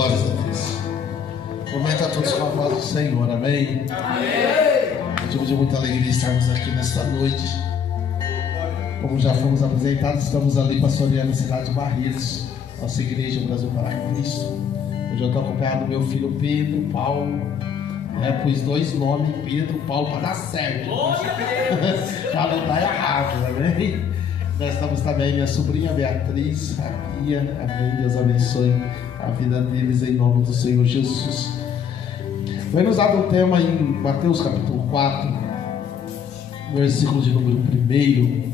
Glória a Deus. Comenta a todos com a voz do Senhor, amém? Amém. Motivo de muita alegria estarmos aqui nesta noite. Como já fomos apresentados, estamos ali pastoreando a cidade de Barreiros, nossa igreja Brasil para Cristo. Hoje eu estou acompanhado do meu filho Pedro, Paulo. Pus dois nomes, Pedro, Paulo, para dar certo. Para não dar errado, amém? Nós estamos também minha sobrinha Beatriz, a Bia, amém? Deus abençoe a vida deles em nome do Senhor Jesus. Foi nos dado um tema em Mateus capítulo 4, versículo de número 1.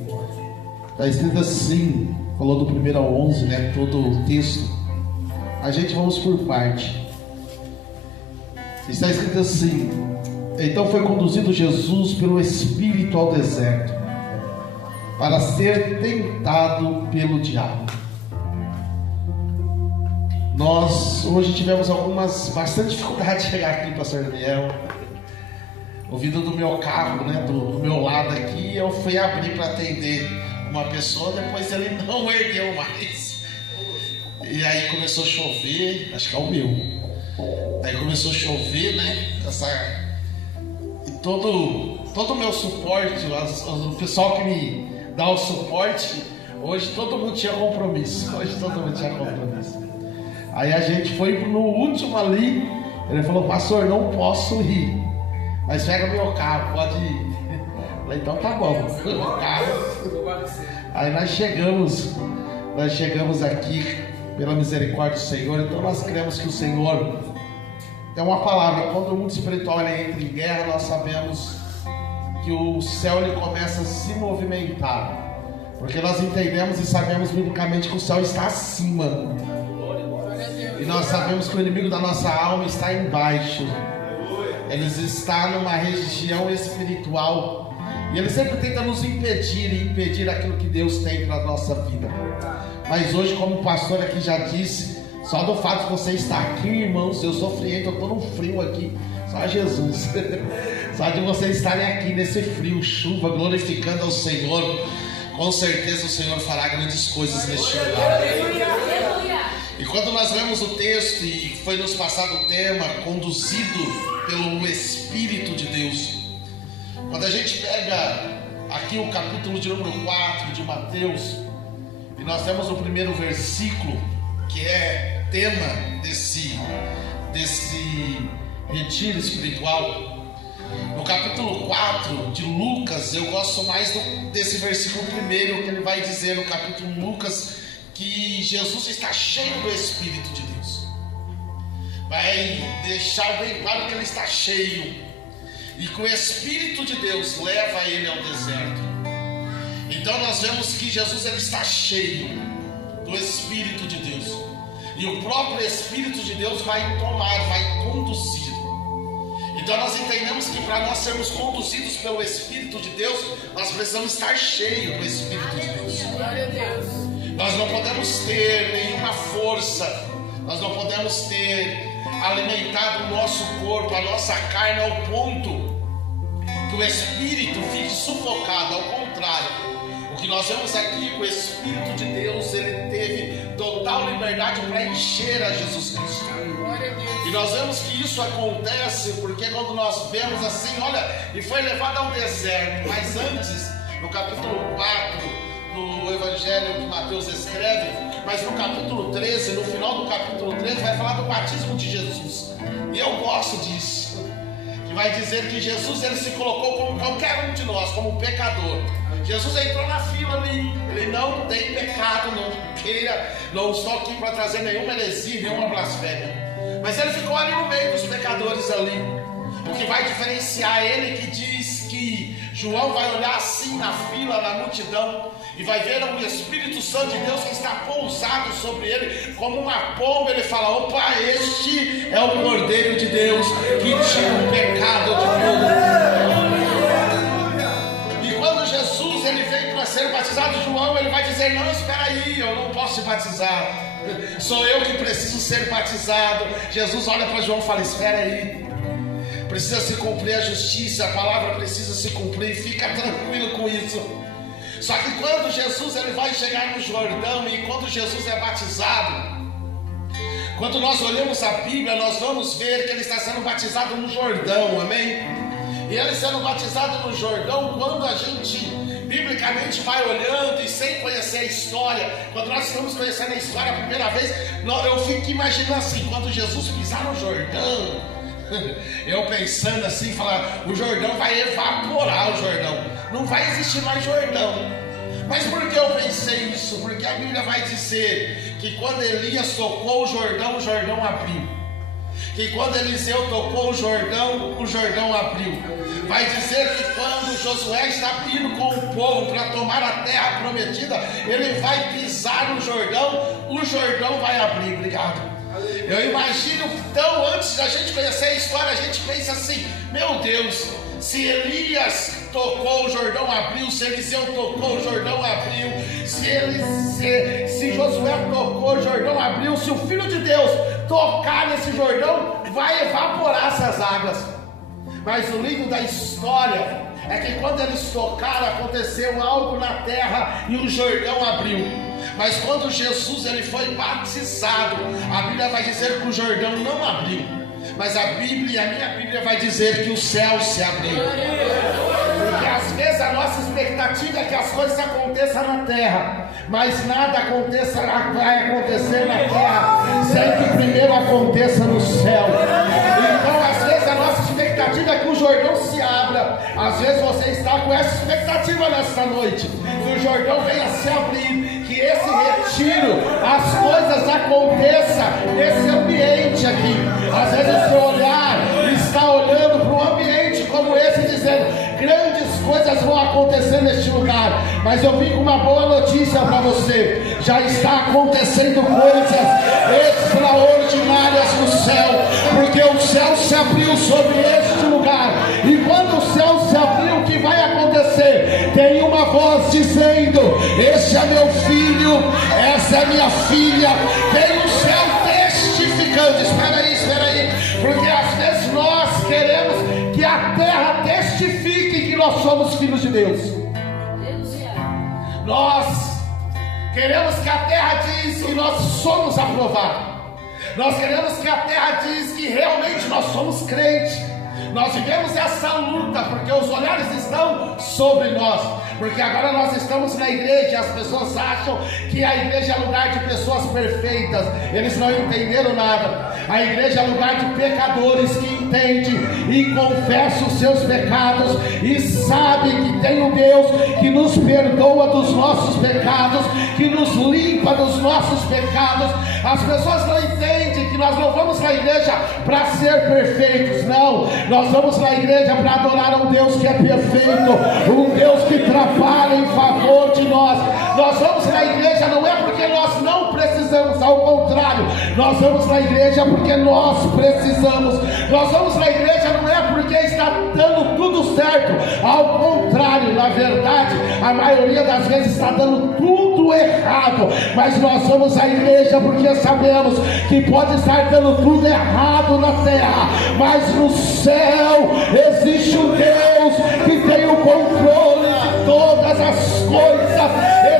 Está escrito assim, falou do 1 ao 11, todo o texto. A gente vamos por parte. Está escrito assim: então foi conduzido Jesus pelo Espírito ao deserto, para ser tentado pelo diabo. Nós hoje tivemos bastante dificuldade de chegar aqui, pastor Daniel. O vidro do meu carro, do meu lado aqui, eu fui abrir para atender uma pessoa, depois ele não ergueu mais. E aí começou a chover, acho que é o meu. Aí começou a chover, E todo o meu suporte, o pessoal que me dá o suporte, hoje todo mundo tinha compromisso. Aí a gente foi no último ali, ele falou: pastor, não posso ir, mas pega meu carro, pode ir. Eu falei: então tá bom, o carro. Aí nós chegamos aqui pela misericórdia do Senhor. Então nós cremos que o Senhor tem uma palavra. Quando o mundo espiritual ele entra em guerra, nós sabemos que o céu ele começa a se movimentar, porque nós entendemos e sabemos biblicamente que o céu está acima, e nós sabemos que o inimigo da nossa alma está embaixo. Ele está numa região espiritual e ele sempre tenta nos impedir aquilo que Deus tem para a nossa vida. Mas hoje, como o pastor aqui já disse, só do fato de você estar aqui, irmãos, eu sou friento, eu estou num frio aqui, só Jesus. Só de vocês estarem aqui nesse frio, chuva, glorificando ao Senhor, com certeza o Senhor fará grandes coisas neste lugar. E quando nós lemos o texto e foi nos passado o tema, conduzido pelo Espírito de Deus, quando a gente pega aqui o capítulo de número 4 de Mateus, e nós temos o primeiro versículo, que é tema desse retiro espiritual. No capítulo 4 de Lucas, eu gosto mais desse versículo primeiro, que ele vai dizer no capítulo Lucas que Jesus está cheio do Espírito de Deus. Vai deixar bem claro que ele está cheio e que o Espírito de Deus leva ele ao deserto. Então nós vemos que Jesus ele está cheio do Espírito de Deus, e o próprio Espírito de Deus vai conduzir. Então nós entendemos que para nós sermos conduzidos pelo Espírito de Deus, nós precisamos estar cheios do Espírito de Deus. Nós não podemos ter nenhuma força, nós não podemos ter alimentado o nosso corpo, a nossa carne, ao ponto que o Espírito fique sufocado. Ao contrário, o que nós vemos aqui, o Espírito de Deus, ele teve total liberdade para encher a Jesus Cristo. E nós vemos que isso acontece porque quando nós vemos assim, e foi levado ao deserto. Mas antes, no capítulo 4 do Evangelho que Mateus escreve, mas no capítulo 13, no final do capítulo 13, vai falar do batismo de Jesus. E eu gosto disso, que vai dizer que Jesus ele se colocou como qualquer um de nós, como pecador. Jesus entrou na fila ali, ele não tem pecado, não estou aqui para trazer nenhuma heresia, nenhuma blasfêmia, mas ele ficou ali no meio dos pecadores ali. O que vai diferenciar ele, que diz que João vai olhar assim na fila, na multidão, e vai ver o Espírito Santo de Deus que está pousado sobre ele, como uma pomba. Ele fala: opa, este é o Cordeiro de Deus que tira o pecado de mundo. E quando Jesus ele vem para ser batizado, João ele vai dizer: não, espera aí, eu não posso te batizar, sou eu que preciso ser batizado. Jesus olha para João e fala: espera aí, precisa se cumprir a justiça, a palavra precisa se cumprir, fica tranquilo com isso. Só que quando Jesus ele vai chegar no Jordão, e quando Jesus é batizado, Quando nós olhamos a Bíblia, nós vamos ver que ele está sendo batizado no Jordão, amém? E ele sendo batizado no Jordão, quando a gente biblicamente vai olhando e sem conhecer a história, quando nós estamos conhecendo a história a primeira vez, eu fico imaginando assim, quando Jesus pisar no Jordão, eu pensando assim, falar, o Jordão vai evaporar, o Jordão, não vai existir mais Jordão. Mas por que eu pensei isso? Porque a Bíblia vai dizer que quando Elias tocou o Jordão abriu. Que quando Eliseu tocou o Jordão abriu. Vai dizer que quando Josué está indo com o povo para tomar a terra prometida, ele vai pisar no Jordão, o Jordão vai abrir. Obrigado. Eu imagino, então, antes da gente conhecer a história, a gente pensa assim, meu Deus, se Elias tocou o Jordão abriu, se Eliseu tocou o Jordão abriu, se Josué tocou o Jordão abriu, se o Filho de Deus tocar nesse Jordão, vai evaporar essas águas. Mas o lindo da história é que quando eles tocaram, aconteceu algo na terra e o Jordão abriu. Mas quando Jesus ele foi batizado, a Bíblia vai dizer que o Jordão não abriu. Mas a Bíblia, a minha Bíblia vai dizer que o céu se abriu. Porque às vezes a nossa expectativa é que as coisas aconteçam na terra, mas nada vai acontecer na terra sem que primeiro aconteça no céu. Então às vezes a nossa expectativa é que o Jordão se abra. Às vezes você está com essa expectativa nesta noite, que o Jordão venha a se abrir, que esse retiro, as coisas aconteçam nesse ambiente aqui. Às vezes o seu olhar está olhando para um ambiente como esse, dizendo, grandes coisas vão acontecer neste lugar, mas eu vim com uma boa notícia para você, já está acontecendo coisas extraordinárias no céu, porque o céu se abriu sobre este lugar, e quando o céu se abriu, o que vai acontecer? Tem uma voz dizendo, este é meu filho, essa é minha filha, tem o céu testificando. Espera aí, porque às vezes nós queremos que a terra testifique que nós somos filhos de Deus. Nós queremos que a terra diz que nós somos aprovados. Nós queremos que a terra diz que realmente nós somos crentes. Nós vivemos essa luta porque os olhares estão sobre nós. Porque agora nós estamos na igreja e as pessoas acham que a igreja é lugar de pessoas perfeitas. Eles não entenderam nada. A igreja é lugar de pecadores que entendem e confessam os seus pecados e sabem que tem um Deus que nos perdoa dos nossos pecados, que nos limpa dos nossos pecados. As pessoas não entendem que nós não vamos na igreja para ser perfeitos, não. Nós vamos na igreja para adorar um Deus que é perfeito, um Deus que trabalha em favor de nós. Nós vamos na igreja não é porque nós não precisamos, ao contrário, nós vamos na igreja porque nós precisamos. Nós vamos na igreja não é porque está dando tudo certo, ao contrário, na verdade, a maioria das vezes está dando tudo errado, mas nós vamos à igreja porque sabemos que pode estar dando tudo errado na terra, mas no céu existe um Deus que tem o controle de todas as coisas.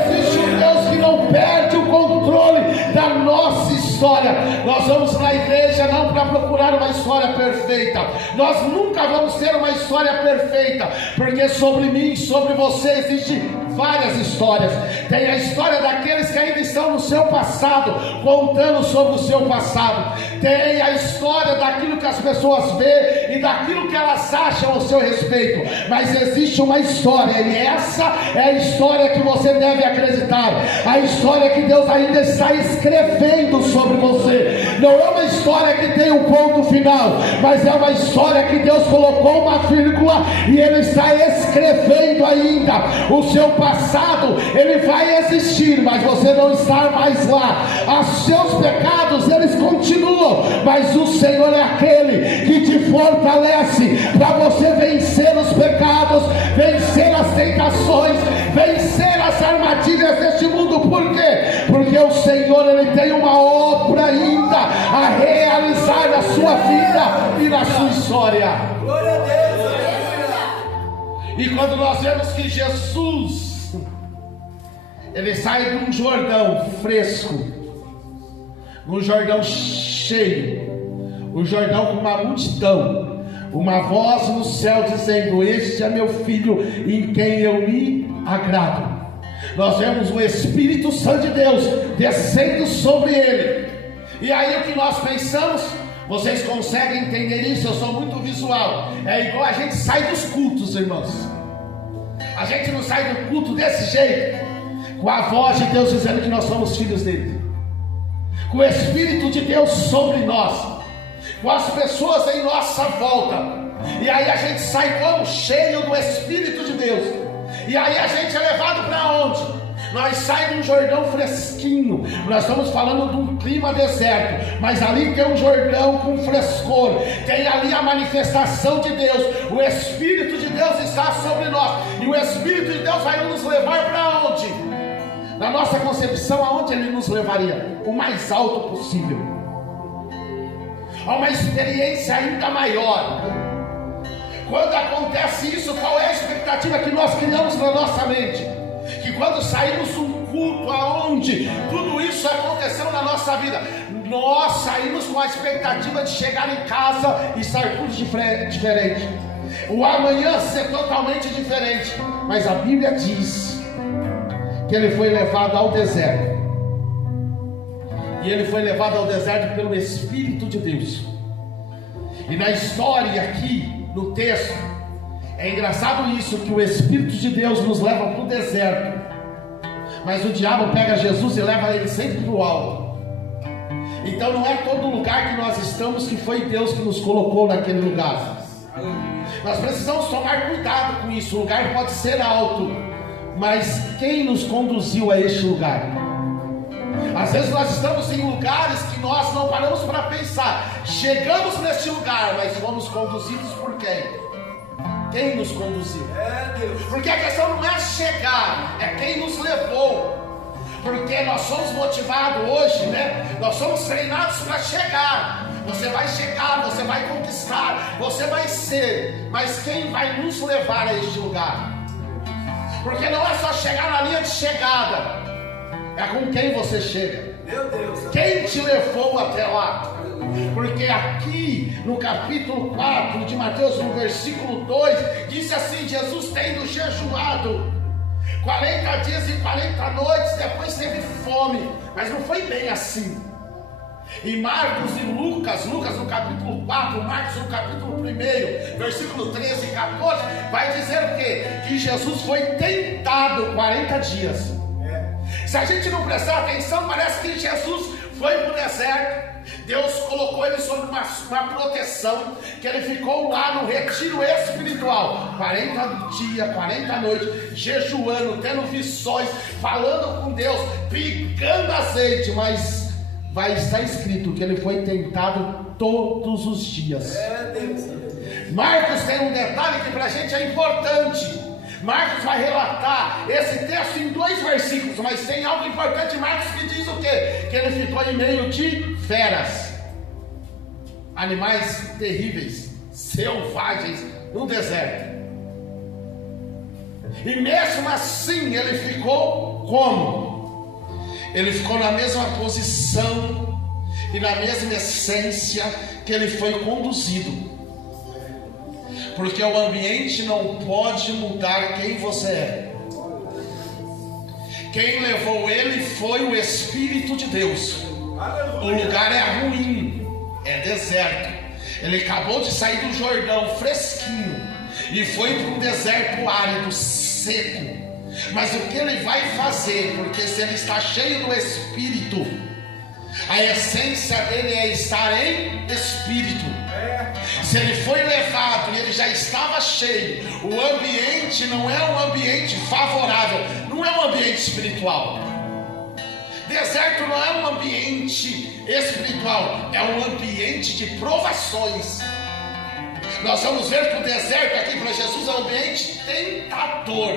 Existe um Deus que não perde o controle da nossa história. Nós vamos na igreja não para procurar uma história perfeita. Nós nunca vamos ter uma história perfeita, porque sobre mim e sobre você existem várias histórias. Tem a história daqueles que ainda estão no seu passado, contando sobre o seu passado. Tem a história daquilo que as pessoas veem e daquilo que elas acham ao seu respeito. Mas existe uma história, e essa é a história que você deve acreditar. A história que Deus ainda está escrevendo sobre você. Não é uma história que tem um ponto final, mas é uma história que Deus colocou uma vírgula e Ele está escrevendo ainda. O seu passado, ele vai existir, mas você não está mais lá. Os seus pecados, eles continuam, mas o Senhor é aquele que te fortalece para você vencer os pecados, vencer as tentações, vencer as armadilhas deste mundo. Por quê? Porque o Senhor, ele tem uma obra ainda a realizar na sua vida e na sua história. Glória a Deus. E quando nós vemos que Jesus, ele sai de um Jordão fresco, no Jordão cheio, o Jordão com uma multidão, uma voz no céu dizendo: este é meu filho em quem eu me agrado. Nós vemos o Espírito Santo de Deus descendo sobre ele. E aí o que nós pensamos? Vocês conseguem entender isso? Eu sou muito visual. É igual a gente sai dos cultos, irmãos. A gente não sai do culto desse jeito, com a voz de Deus dizendo que nós somos filhos dele, com o Espírito de Deus sobre nós, com as pessoas em nossa volta. E aí a gente sai como? Cheio do Espírito de Deus. E aí a gente é levado para onde? Nós saímos de um Jordão fresquinho. Nós estamos falando de um clima deserto, mas ali tem um Jordão com frescor. Tem ali a manifestação de Deus. O Espírito de Deus está sobre nós. E o Espírito de Deus vai nos levar para onde? Na nossa concepção, aonde ele nos levaria? O mais alto possível, a uma experiência ainda maior. Quando acontece isso, qual é a expectativa que nós criamos na nossa mente? Que quando saímos de um culto aonde tudo isso aconteceu na nossa vida, nós saímos com a expectativa de chegar em casa e estar tudo diferente, o amanhã ser totalmente diferente. Mas a Bíblia diz que ele foi levado ao deserto, e ele foi levado ao deserto pelo Espírito de Deus. E na história aqui, no texto, é engraçado isso, que o Espírito de Deus nos leva para o deserto, mas o diabo pega Jesus e leva ele sempre para o alto. Então não é todo lugar que nós estamos que foi Deus que nos colocou naquele lugar. Nós precisamos tomar cuidado com isso. O lugar pode ser alto, mas quem nos conduziu a este lugar? Às vezes nós estamos em lugares que nós não paramos para pensar. Chegamos neste lugar, mas fomos conduzidos por quem? Quem nos conduziu? Porque a questão não é chegar, é quem nos levou. Porque nós somos motivados hoje, né? Nós somos treinados para chegar. Você vai chegar, você vai conquistar, você vai ser. Mas quem vai nos levar a este lugar? Porque não é só chegar na linha de chegada, é com quem você chega. Meu Deus. Quem te levou até lá? Porque aqui no capítulo 4 de Mateus, no versículo 2, diz assim: Jesus tendo jejuado 40 dias e 40 noites, depois teve fome. Mas não foi bem assim. E Marcos e Lucas no capítulo 4, Marcos no capítulo 1, versículo 13 e 14, vai dizer o quê? Que Jesus foi tentado 40 dias. Se a gente não prestar atenção, parece que Jesus foi para o deserto. Deus colocou ele sob uma proteção, que ele ficou lá no retiro espiritual 40 dias, 40 noites, jejuando, tendo visões, falando com Deus, pingando azeite. Mas vai estar escrito que ele foi tentado todos os dias. Marcos tem um detalhe que para a gente é importante. Marcos vai relatar esse texto em 2 versículos, mas tem algo importante em Marcos que diz o quê? Que ele ficou em meio de feras, animais terríveis, selvagens, no deserto. E mesmo assim ele ficou como? Ele ficou na mesma posição e na mesma essência que ele foi conduzido. Porque o ambiente não pode mudar quem você é. Quem levou ele foi o Espírito de Deus. O lugar é ruim, é deserto. Ele acabou de sair do Jordão fresquinho e foi para um deserto árido, seco. Mas o que ele vai fazer? Porque se ele está cheio do Espírito, a essência dele é estar em Espírito. Se ele foi levado e ele já estava cheio, o ambiente não é um ambiente favorável, não é um ambiente espiritual. Deserto não é um ambiente espiritual, é um ambiente de provações. Nós vamos ver que o deserto aqui para Jesus é um ambiente tentador.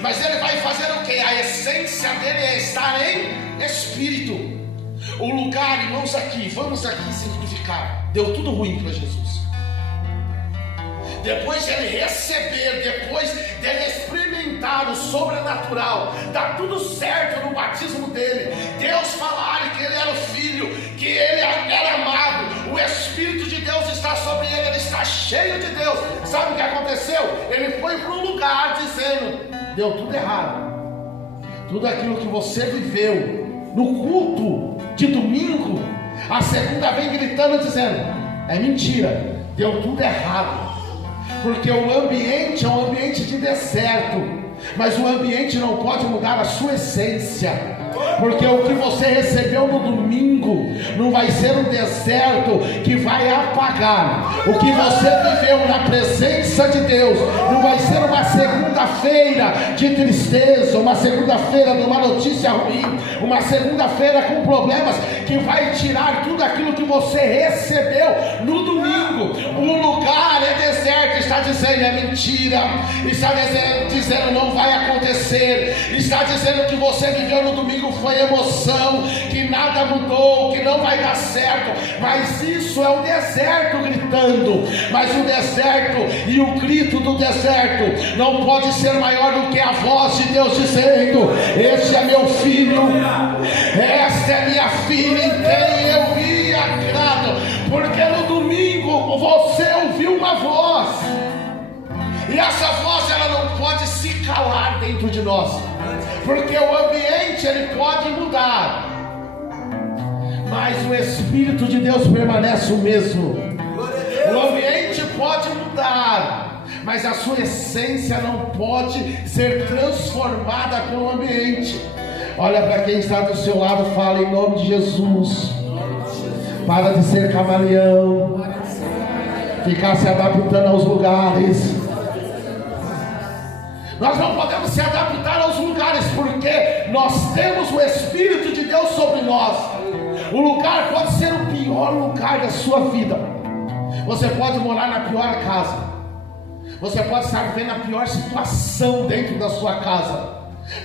Mas ele vai fazer o que? A essência dele é estar em Espírito. O lugar, irmãos, aqui, vamos aqui simplificar. Deu tudo ruim para Jesus. depois de ele receber, depois de ele experimentar o sobrenatural, dá tudo certo no batismo dele, Deus falar que ele era o filho, que ele era amado, o Espírito de Deus está sobre ele, ele está cheio de Deus. Sabe o que aconteceu? Ele foi para um lugar dizendo: deu tudo errado. Tudo aquilo que você viveu no culto de domingo, a segunda vem gritando dizendo: é mentira, deu tudo errado. Porque o ambiente é um ambiente de deserto, mas o ambiente não pode mudar a sua essência. Porque o que você recebeu no domingo não vai ser um deserto que vai apagar. O que você viveu na presença de Deus não vai ser uma segunda-feira de tristeza, uma segunda-feira de uma notícia ruim, uma segunda-feira com problemas que vai tirar tudo aquilo que você recebeu no domingo. O lugar é deserto, está dizendo é mentira, está dizendo não vai acontecer, está dizendo que você viveu no domingo foi emoção, que nada mudou, que não vai dar certo. Mas isso é o deserto gritando. Mas o deserto e o grito do deserto não pode ser maior do que a voz de Deus dizendo: este é meu filho, esta é minha filha em quem eu me agrado. Porque no domingo você ouviu uma voz, e essa voz ela não pode se calar dentro de nós, porque o ambiente ele pode mudar, mas o Espírito de Deus permanece o mesmo. O ambiente pode mudar, mas a sua essência não pode ser transformada pelo ambiente. Olha para quem está do seu lado, fala em nome de Jesus: para de ser camaleão, ficar se adaptando aos lugares. Nós não podemos se adaptar aos lugares, porque nós temos o Espírito de Deus sobre nós. O lugar pode ser o pior lugar da sua vida. Você pode morar na pior casa, você pode estar vivendo a pior situação dentro da sua casa,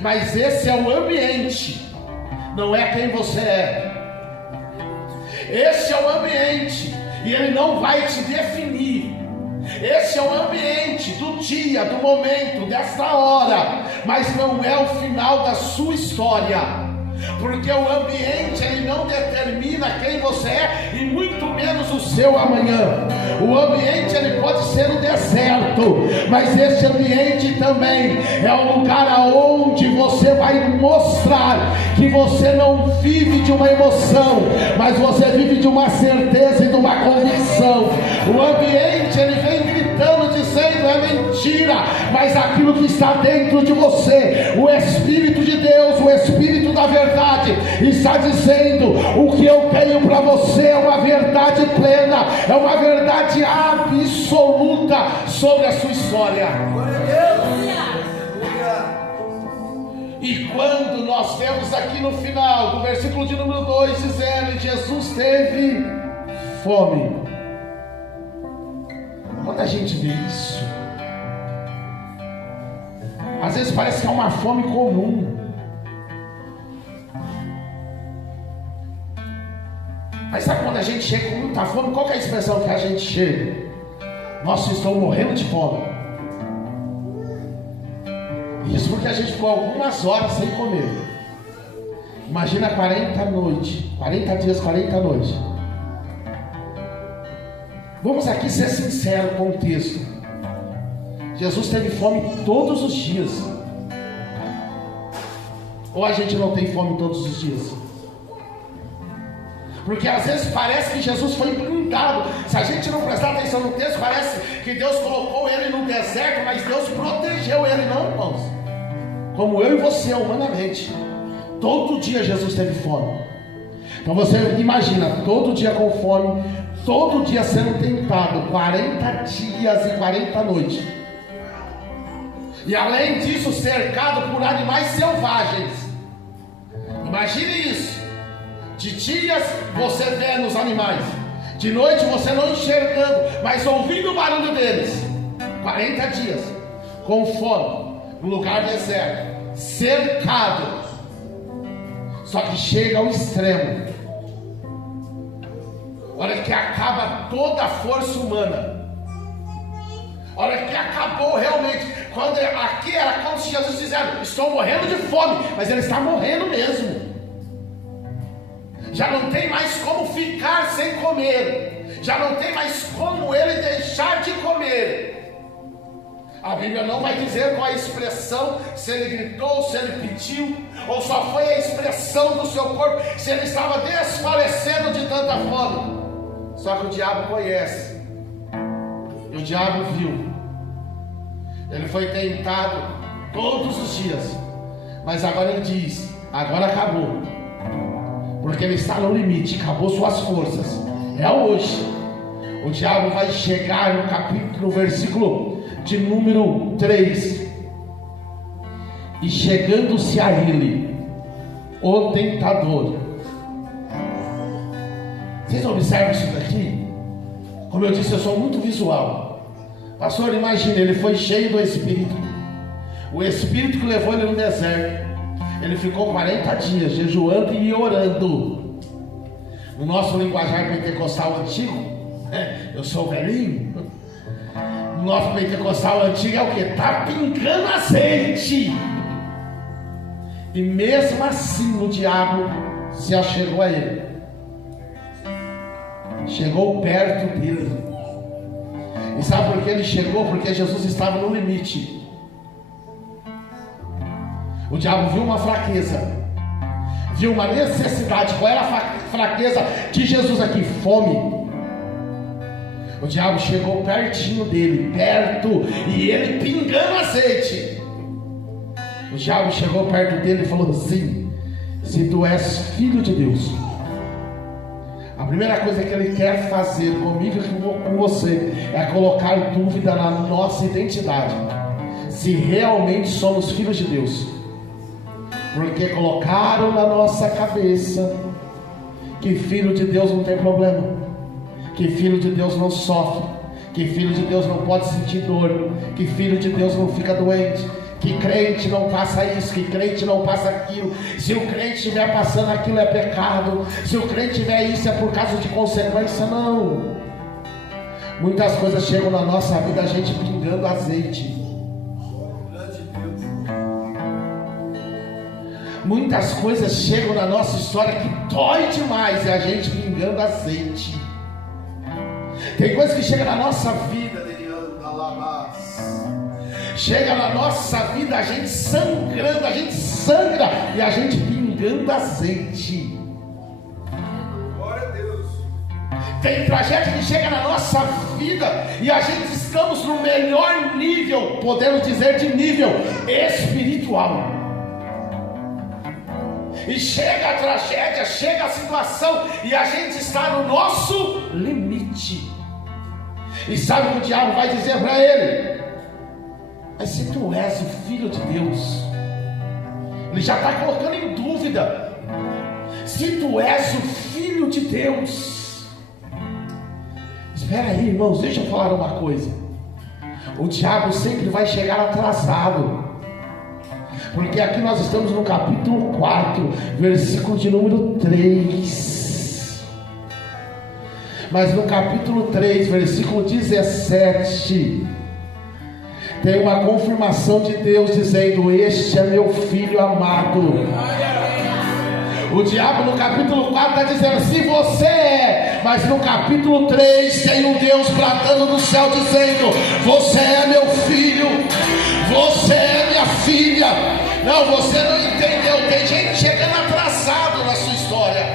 mas esse é o ambiente, não é quem você é. Esse é o ambiente, e ele não vai te definir. Esse é o ambiente do dia, do momento, dessa hora, mas não é o final da sua história, porque o ambiente ele não determina quem você é, e muito menos o seu amanhã. O ambiente ele pode ser o deserto, mas esse ambiente também é um lugar aonde você vai mostrar que você não vive de uma emoção, mas você vive de uma certeza e de uma convicção. O ambiente ele vem gritando dizendo é mentira, mas aquilo que está dentro de você, o Espírito de Deus, o Espírito da verdade, está dizendo: o que eu tenho para você é uma verdade plena, é uma verdade absoluta sobre a sua história. E quando nós vemos aqui no final do versículo de número 2 dizendo: Jesus teve fome. Quando a gente vê isso, às vezes parece que é uma fome comum, mas sabe quando a gente chega com muita fome, qual que é a expressão que a gente chega? Nossa, estou morrendo de fome. Isso porque a gente ficou algumas horas sem comer. Imagina 40 noites, 40 dias, 40 noites. Vamos aqui ser sinceros com o texto. Jesus teve fome todos os dias. Ou a gente não tem fome todos os dias? Porque às vezes parece que Jesus foi blindado. Se a gente não prestar atenção no texto, parece que Deus colocou ele no deserto, mas Deus protegeu ele, não, irmãos. Como eu e você, humanamente. Todo dia Jesus teve fome. Então você imagina, todo dia com fome, todo dia sendo tentado, 40 dias e 40 noites. E além disso, cercado por animais selvagens. Imagine isso. De dias você vê nos animais, de noite você não enxergando, mas ouvindo o barulho deles. 40 dias com fome, no lugar deserto, cercado. Só que chega ao extremo, olha que acaba toda a força humana. Hora que acabou realmente, quando aqui era como se Jesus dizendo: estou morrendo de fome, mas ele está morrendo mesmo. Já não tem mais como ficar sem comer, já não tem mais como ele deixar de comer. A Bíblia não vai dizer qual a expressão, se ele gritou, se ele pediu, ou só foi a expressão do seu corpo, se ele estava desfalecendo de tanta fome. Só que o diabo conhece, e o diabo viu. Ele foi tentado todos os dias, mas agora ele diz: agora acabou, porque ele está no limite, acabou suas forças, é hoje. O diabo vai chegar no capítulo, versículo de número 3, e chegando-se a ele, o tentador. Vocês observam isso daqui? Como eu disse, eu sou muito visual. Pastor, imagine, ele foi cheio do Espírito. O Espírito que levou ele no deserto. Ele ficou 40 dias jejuando e orando. No nosso linguajar pentecostal antigo, eu sou velhinho. No nosso pentecostal antigo é o que? Está pingando azeite. E mesmo assim o diabo se achegou a ele. Chegou perto dele. E sabe por que ele chegou? Porque Jesus estava no limite. O diabo viu uma fraqueza, viu uma necessidade. Qual era a fraqueza de Jesus aqui? Fome. O diabo chegou pertinho dele, perto, e ele pingando azeite. O diabo chegou perto dele e falou assim: se tu és filho de Deus. A primeira coisa que ele quer fazer comigo e com você é colocar dúvida na nossa identidade, se realmente somos filhos de Deus. Porque colocaram na nossa cabeça que filho de Deus não tem problema, que filho de Deus não sofre, que filho de Deus não pode sentir dor, que filho de Deus não fica doente, que crente não passa isso, que crente não passa aquilo. Se o crente estiver passando aquilo é pecado, se o crente tiver isso é por causa de consequência. Não. Muitas coisas chegam na nossa vida, a gente pingando azeite. Muitas coisas chegam na nossa história que dói demais, e a gente pingando azeite. Tem coisas que chegam na nossa vida, chega na nossa vida, a gente sangrando, a gente sangra, e a gente pingando azeite. Glória a Deus. Tem tragédia que chega na nossa vida e a gente estamos no melhor nível, podemos dizer de nível espiritual. E chega a tragédia, chega a situação e a gente está no nosso limite. E sabe o que o diabo vai dizer para ele? Mas se tu és o filho de Deus, ele já está colocando em dúvida. Se tu és o filho de Deus, espera aí, irmãos, deixa eu falar uma coisa. O diabo sempre vai chegar atrasado. Porque aqui nós estamos no capítulo 4, versículo de número 3. Mas no capítulo 3, versículo 17, tem uma confirmação de Deus dizendo: este é meu filho amado. O diabo no capítulo 4 está dizendo: se você é. Mas no capítulo 3 tem um Deus bradando do céu dizendo: você é meu filho, você é minha filha. Não, você não entendeu. Tem gente chegando atrasado na sua história.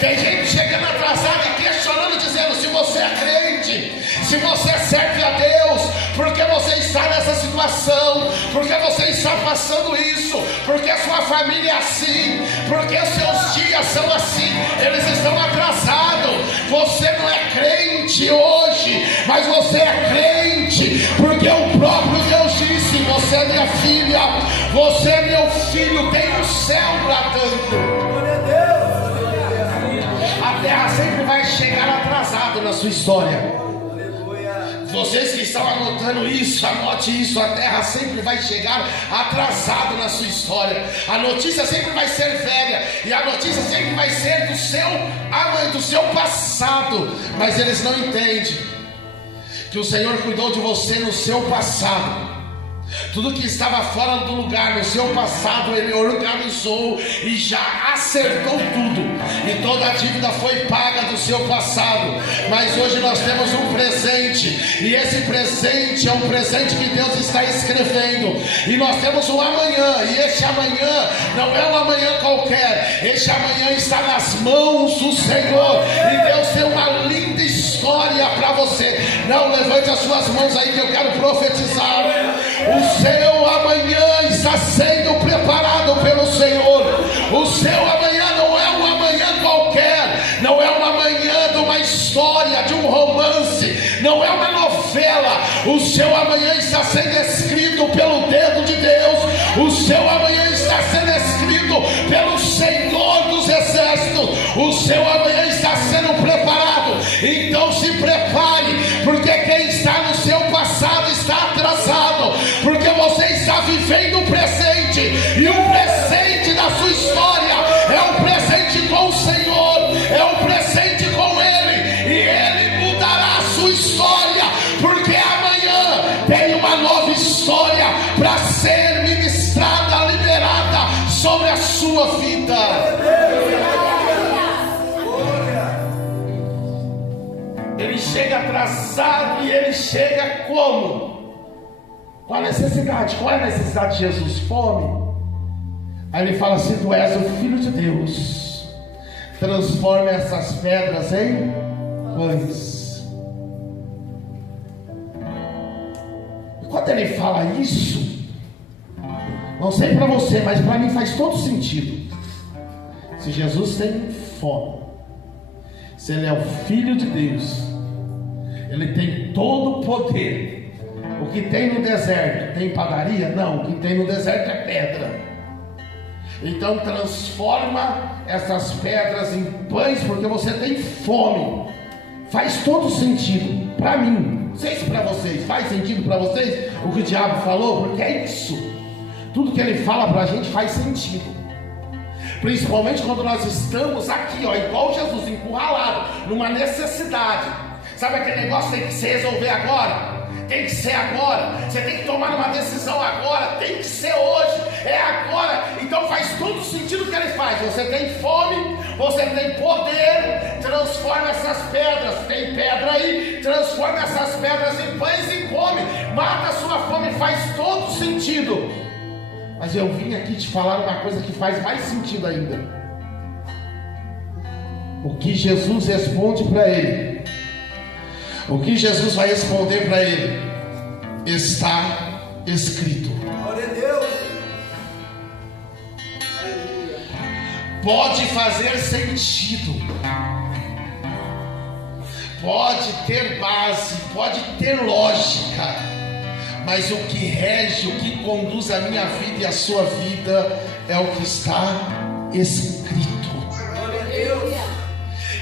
Tem gente chegando atrasado e questionando, dizendo: se você é crente, se você serve a Deus, por que você está nessa situação? Por que você está passando isso? Porque a sua família é assim, porque os seus dias são assim. Eles estão atrasados. Você não é crente hoje, mas você é crente porque o próprio Deus disse: você é minha filha, você é meu filho. Tem o céu bradando. A terra sempre vai chegar atrasado na sua história. Vocês que estão anotando isso, anote isso. A terra sempre vai chegar atrasado na sua história. A notícia sempre vai ser velha, e a notícia sempre vai ser do seu passado. Mas eles não entendem que o Senhor cuidou de você no seu passado. Tudo que estava fora do lugar no seu passado, Ele organizou e já acertou tudo, e toda a dívida foi paga do seu passado. Mas hoje nós temos um presente, e esse presente é um presente que Deus está escrevendo, e nós temos um amanhã, e este amanhã não é um amanhã qualquer, este amanhã está nas mãos do Senhor, e Deus tem uma linda história para você. Não, levante as suas mãos aí que eu quero profetizar. O seu amanhã está sendo preparado pelo Senhor. O seu amanhã não é um amanhã qualquer, não é um amanhã de uma história, de um romance, não é uma novela. O seu amanhã está sendo escrito pelo dedo de Deus. O seu amanhã está sendo escrito pelo Senhor dos Exércitos. O seu amanhã está sendo preparado. Então se prepare, porque quem está no seu passado está atrasado, porque você está vivendo o presente, e o presente da sua história é um presente com o Senhor, é um presente com Ele, e Ele mudará a sua história, porque amanhã tem uma nova história para ser ministrada, liberada sobre a sua vida. Ele chega atrasado, e ele chega como? Qual a necessidade? Qual é a necessidade de Jesus? Fome. Aí ele fala assim: tu és o Filho de Deus, transforma essas pedras em pães. E quando ele fala isso, não sei para você, mas para mim faz todo sentido. Se Jesus tem fome, se Ele é o Filho de Deus, Ele tem todo o poder. O que tem no deserto tem padaria? Não, o que tem no deserto é pedra. Então transforma essas pedras em pães, porque você tem fome. Faz todo sentido para mim. Não sei se para vocês faz sentido para vocês o que o diabo falou, porque é isso. Tudo que ele fala para a gente faz sentido. Principalmente quando nós estamos aqui, ó, igual Jesus, encurralado, numa necessidade. Sabe aquele negócio que tem que se resolver agora? Tem que ser agora. Você tem que tomar uma decisão agora. Tem que ser hoje. É agora. Então faz todo sentido o que ele faz. Você tem fome, você tem poder. Transforma essas pedras. Tem pedra aí. Transforma essas pedras em pães e come. Mata a sua fome. Faz todo sentido. Mas eu vim aqui te falar uma coisa que faz mais sentido ainda. O que Jesus responde para ele, o que Jesus vai responder para ele, está escrito. Glória a Deus. Pode fazer sentido, pode ter base, pode ter lógica, mas o que rege, o que conduz a minha vida e a sua vida é o que está escrito. Glória a Deus.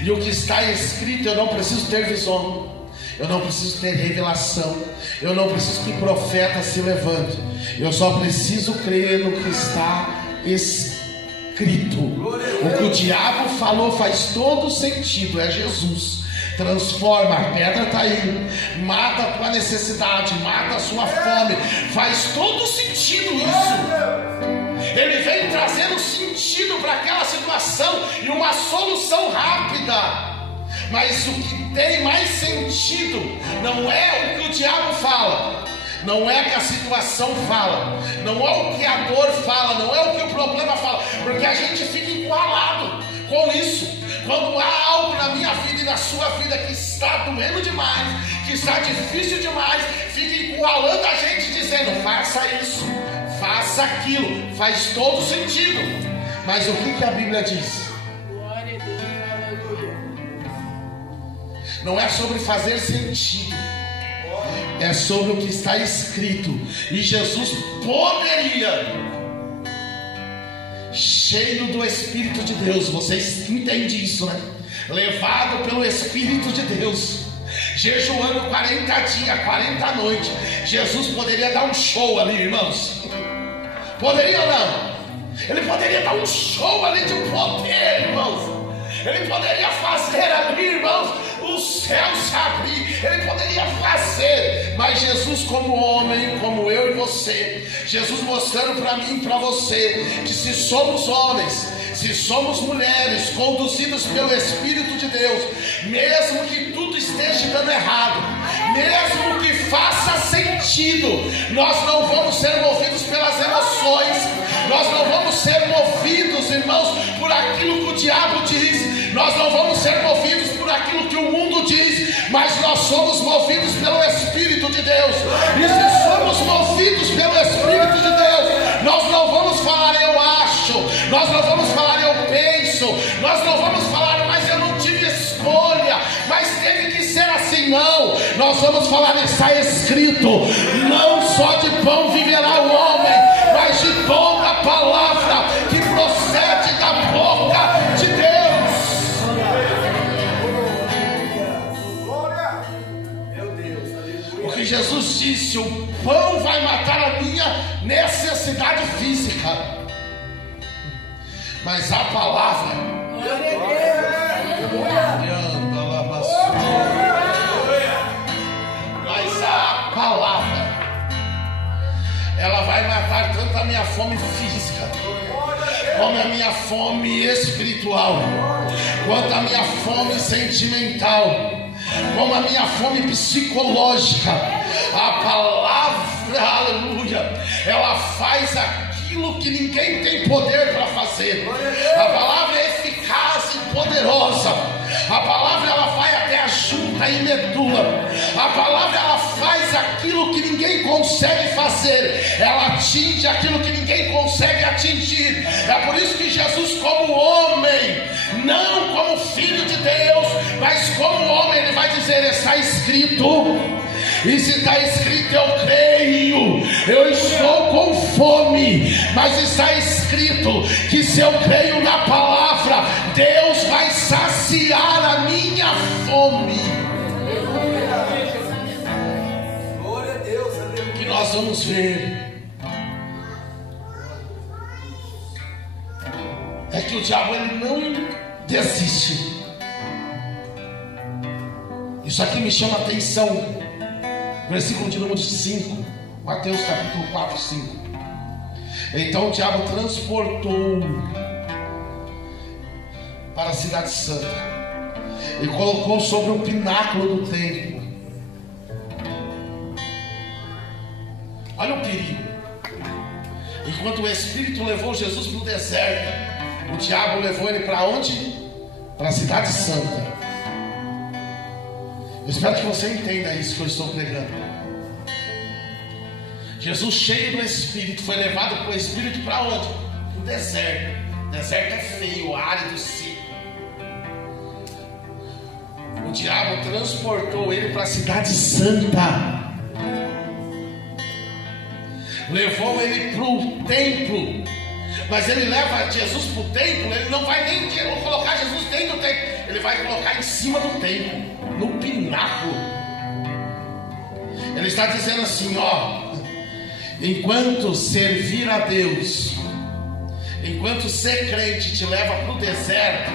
E o que está escrito, eu não preciso ter visão, eu não preciso ter revelação, eu não preciso que profeta se levante, eu só preciso crer no que está escrito. O que o diabo falou faz todo sentido, é Jesus. Transforma, a pedra está aí, mata a tua necessidade, mata a sua fome, faz todo sentido isso. Ele vem trazendo sentido para aquela situação e uma solução rápida. Mas o que tem mais sentido não é o que o diabo fala, não é o que a situação fala, não é o que a dor fala, não é o que o problema fala, porque a gente fica encurralado com isso. Quando há algo na minha vida e na sua vida que está doendo demais, que está difícil demais, fica encurralando a gente dizendo: faça isso, faça aquilo. Faz todo sentido. Mas o que a Bíblia diz? Glória a Deus, aleluia. Não é sobre fazer sentido, é sobre o que está escrito. E Jesus poderia, cheio do Espírito de Deus, vocês entendem isso, né? Levado pelo Espírito de Deus, jejuando 40 dias, 40 noites, Jesus poderia dar um show ali, irmãos. Poderia ou não? Ele poderia dar um show ali de poder, irmãos. Ele poderia fazer ali, irmãos, o céu se abrir. Ele poderia fazer Mas Jesus como homem, como eu e você, Jesus mostrando para mim e para você, que se somos homens, se somos mulheres conduzidos pelo Espírito de Deus, mesmo que tudo esteja dando errado, mesmo que faça sentido, nós não vamos ser movidos pelas emoções, nós não vamos ser movidos, irmãos, por aquilo que o diabo diz, nós não vamos ser movidos por aquilo que o mundo diz, mas nós somos movidos pelo Espírito de Deus. E se somos movidos pelo Espírito de Deus, nós não vamos falar eu acho, nós não vamos falar eu penso, nós não vamos falar mas eu não tive escolha, mas teve que ser assim. Não, nós vamos falar está escrito, não só de pão viverá o homem, mas de toda a palavra que procede da boca de Deus. O que Jesus disse, o pão vai matar a minha necessidade física, mas a palavra, mas a palavra, ela vai matar tanto a minha fome física, como a minha fome espiritual, quanto a minha fome sentimental, como a minha fome psicológica. A palavra, aleluia, ela faz aquilo que ninguém tem poder para fazer. A palavra é eficaz e poderosa. A palavra, ela vai até a junta e medula. A palavra, ela faz aquilo que ninguém consegue fazer. Ela atinge aquilo que ninguém consegue atingir. É por isso que Jesus, como homem, não como filho de Deus, mas como homem, ele vai dizer: está escrito. E se está escrito, eu creio. Eu estou com fome, mas está escrito que se eu creio na palavra, Deus vai saciar a minha fome. Glória a Deus. Que nós vamos ver é que o diabo, ele não desiste. Isso aqui me chama a atenção. Versículo de número 5, Mateus capítulo 4, 5. Então o diabo transportou para a cidade santa e colocou sobre o pináculo do templo. Olha o perigo. Enquanto o Espírito levou Jesus para o deserto, o diabo levou ele para onde? Para a cidade santa. Eu espero que você entenda isso que eu estou pregando. Jesus, cheio do Espírito, foi levado pelo Espírito para onde? Para o deserto. O deserto é feio, árido, seco. O diabo transportou ele para a cidade santa, levou ele para o templo. Mas ele leva Jesus para o templo, ele não vai nem colocar Jesus dentro do templo, ele vai colocar em cima do templo, no pináculo. Ele está dizendo assim: ó, enquanto servir a Deus, enquanto ser crente te leva para o deserto,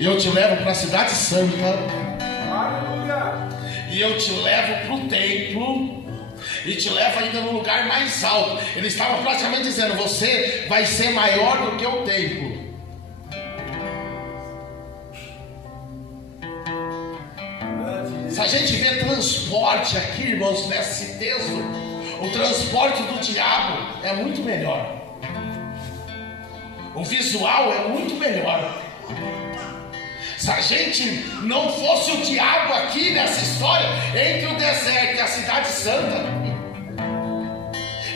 eu te levo para a cidade santa, e eu te levo para o templo, e te leva ainda no lugar mais alto. Ele estava praticamente dizendo: você vai ser maior do que o templo. Se a gente vê transporte aqui, irmãos, nesse texto, o transporte do diabo é muito melhor. O visual é muito melhor. Se a gente não fosse o diabo aqui nessa história, entre o deserto e a cidade santa,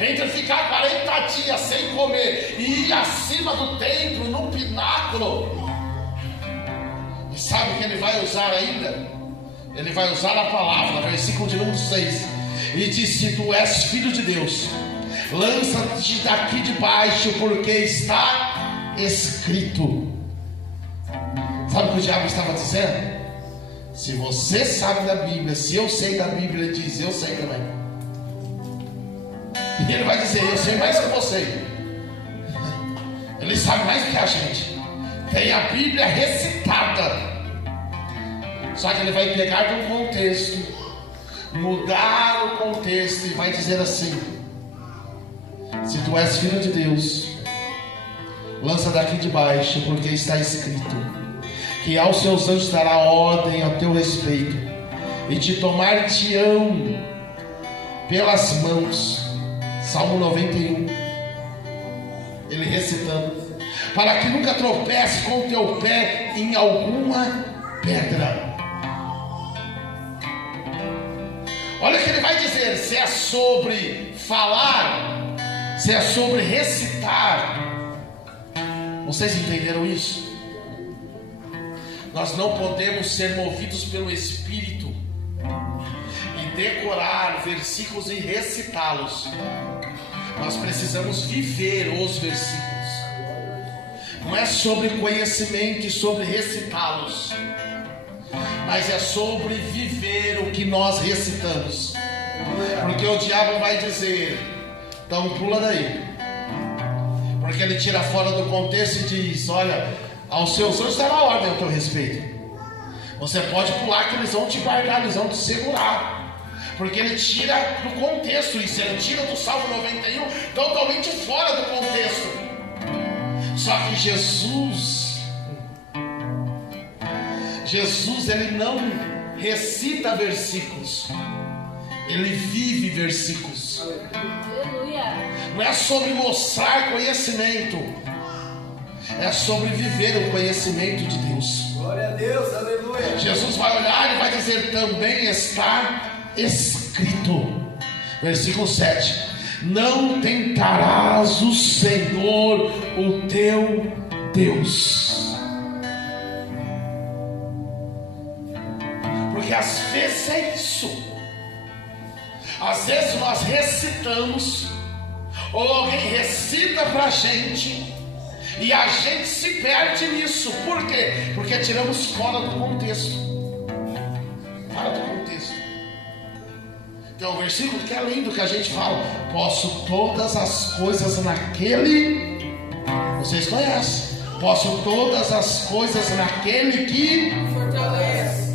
entre ficar 40 dias sem comer e ir acima do templo, no pináculo, e sabe o que ele vai usar ainda? Ele vai usar a palavra, versículo de número 6, e disse: tu és filho de Deus, lança-te daqui de baixo, porque está escrito. Sabe o que o diabo estava dizendo? Se você sabe da Bíblia, se eu sei da Bíblia, ele diz: eu sei também. E ele vai dizer: eu sei mais que você. Ele sabe mais do que a gente. Tem a Bíblia recitada. Só que ele vai pegar de um contexto mudar o contexto e vai dizer assim: se tu és filho de Deus, lança daqui de baixo, porque está escrito que aos seus anjos dará ordem a teu respeito, e te tomar-te-ão pelas mãos. Salmo 91, ele recitando, para que nunca tropece com o teu pé em alguma pedra. Olha o que ele vai dizer: se é sobre falar, se é sobre recitar. Vocês entenderam isso? Nós não podemos ser movidos pelo Espírito e decorar versículos e recitá-los. Nós precisamos viver os versículos. Não é sobre conhecimento e sobre recitá-los, mas é sobre viver o que nós recitamos. Porque o diabo vai dizer: então pula daí, porque ele tira fora do contexto e diz: olha, aos seus anjos dará ordem ao teu respeito. Você pode pular que eles vão te guardar, eles vão te segurar. Porque ele tira do contexto isso, ele tira do Salmo 91 totalmente fora do contexto. Só que Jesus ele não recita versículos, ele vive versículos. Não é sobre mostrar conhecimento, é sobre viver o conhecimento de Deus. Glória a Deus, aleluia. Jesus vai olhar e vai dizer: também está escrito, versículo 7: não tentarás o Senhor, o teu Deus. Porque às vezes é isso. Às vezes nós recitamos, ou alguém recita para a gente, e a gente se perde nisso. Por quê? Porque tiramos fora do contexto. Fora do contexto. Tem um versículo que é lindo, que a gente fala: posso todas as coisas naquele. Vocês conhecem? Posso todas as coisas naquele que Fortalece.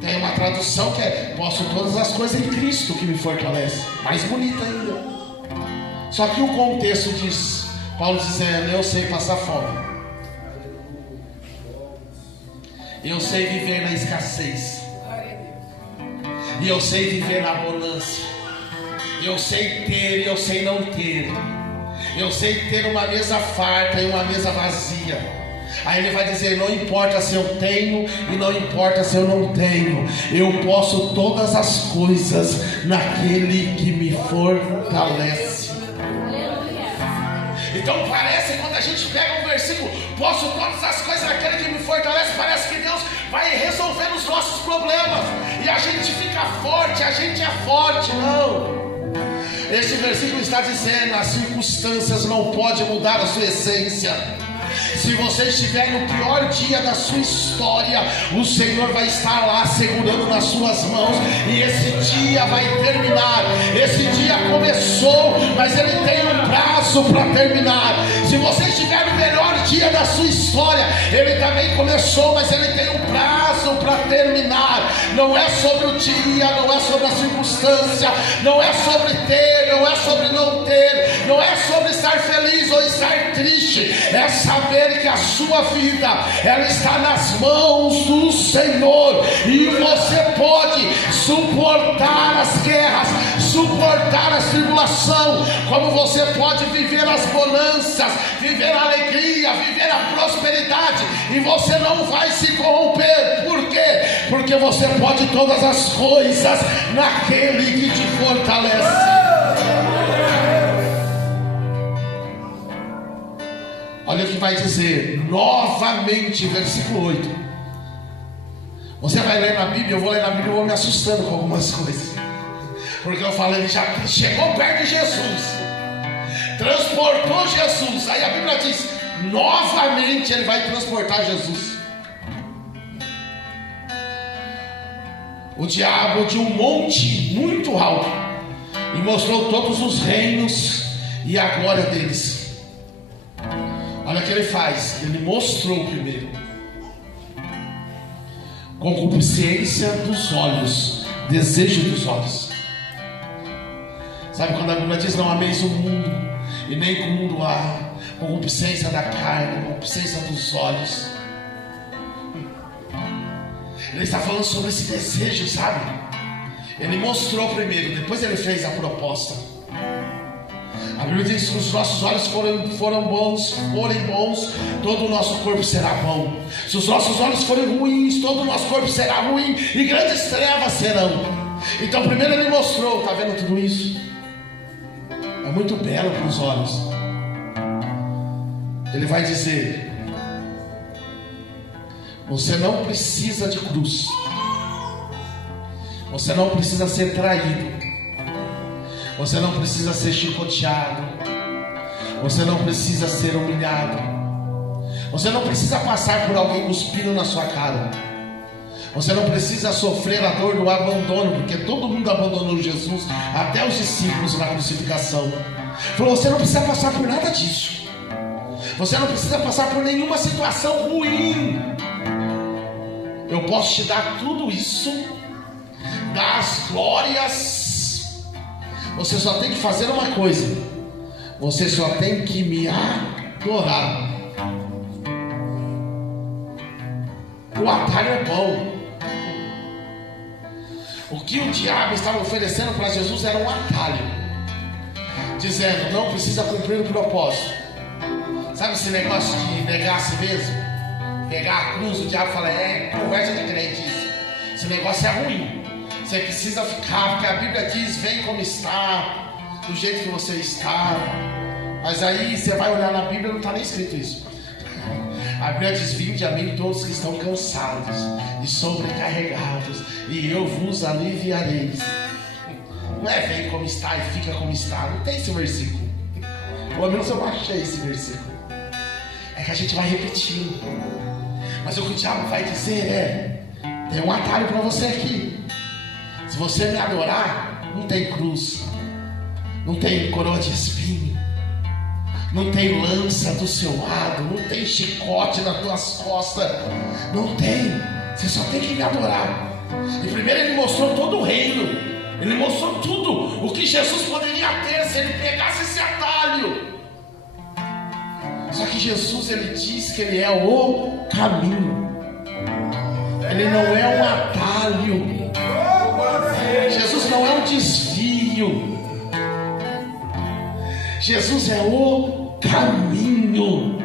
Tem uma tradução que é: posso todas as coisas em Cristo que me fortalece. Mais bonita ainda. Só que o contexto diz, Paulo dizendo: eu sei passar fome, eu sei viver na escassez, e eu sei viver na abundância. Eu sei ter e eu sei não ter. Eu sei ter uma mesa farta e uma mesa vazia. Aí ele vai dizer: não importa se eu tenho e não importa se eu não tenho, eu posso todas as coisas naquele que me fortalece. Então parece, quando a gente pega um versículo, posso todas as coisas naquele que me fortalece, parece que Deus vai resolver os nossos problemas e a gente fica forte, a gente é forte. Não. Este versículo está dizendo: as circunstâncias não podem mudar a sua essência. Se você estiver no pior dia da sua história, o Senhor vai estar lá segurando nas suas mãos, e esse dia vai terminar. Esse dia começou, mas ele tem um prazo para terminar. Se você estiver no melhor dia da sua história, ele também começou, mas ele tem um prazo para terminar. Não é sobre o dia, não é sobre a circunstância, não é sobre ter, não é sobre não ter, não é sobre estar feliz ou estar triste. É saber que a sua vida, ela está nas mãos do Senhor, e você pode suportar as guerras, suportar a tribulação, como você pode viver as bonanças, viver a alegria, viver a prosperidade, e você não vai se corromper. Por quê? Porque você pode todas as coisas naquele que te fortalece. Olha o que vai dizer novamente, versículo 8. Você vai ler na Bíblia, eu vou ler na Bíblia, eu vou me assustando com algumas coisas, porque eu falo: ele já chegou perto de Jesus, transportou Jesus. Aí a Bíblia diz: novamente ele vai transportar Jesus. O diabo de um monte muito alto, e mostrou todos os reinos e a glória deles. Olha o que ele faz: ele mostrou primeiro concupiscência dos olhos, Desejo dos olhos. Sabe quando a Bíblia diz: não ameis o mundo, e nem com o mundo há, concupiscência da carne, concupiscência dos olhos. Ele está falando sobre esse desejo, sabe? Ele mostrou primeiro, depois ele fez a proposta. A Bíblia diz que se os nossos olhos forem bons, todo o nosso corpo será bom. Se os nossos olhos forem ruins, todo o nosso corpo será ruim, e grandes trevas serão. Então primeiro ele mostrou, está vendo tudo isso? É muito belo para os olhos. Ele vai dizer: você não precisa de cruz, você não precisa ser traído, você não precisa ser chicoteado, você não precisa ser humilhado, você não precisa passar por alguém cuspindo na sua cara, você não precisa sofrer a dor do abandono, porque todo mundo abandonou Jesus, até os discípulos na crucificação. Falou: você não precisa passar por nada disso, você não precisa passar por nenhuma situação ruim. Eu posso te dar tudo isso, dar as glórias. Você só tem que fazer uma coisa: você só tem que me adorar. O atalho é bom. O que o diabo estava oferecendo para Jesus era um atalho, dizendo: não precisa cumprir o propósito. Sabe esse negócio de negar a si mesmo? Pegar a cruz, o diabo fala: é conversa de crente isso. Esse negócio é ruim. Você precisa ficar, porque a Bíblia diz: vem como está, do jeito que você está. Mas aí você vai olhar na Bíblia, não está nem escrito isso. A Bíblia diz: vinde a mim todos que estão cansados e sobrecarregados, e eu vos aliviareis. Não é vem como está e fica como está. Não tem esse versículo. Pelo menos eu baixei esse versículo. É que a gente vai repetindo. Mas o que o diabo vai dizer é: tem um atalho para você aqui. Se você me adorar, não tem cruz, não tem coroa de espinho, não tem lança do seu lado, não tem chicote nas tuas costas, não tem. Você só tem que me adorar. E primeiro ele mostrou todo o reino, ele mostrou tudo o que Jesus poderia ter se ele pegasse esse atalho. Só que Jesus, ele diz que ele é o caminho, ele não é um atalho. Jesus não é um desvio, Jesus é o caminho.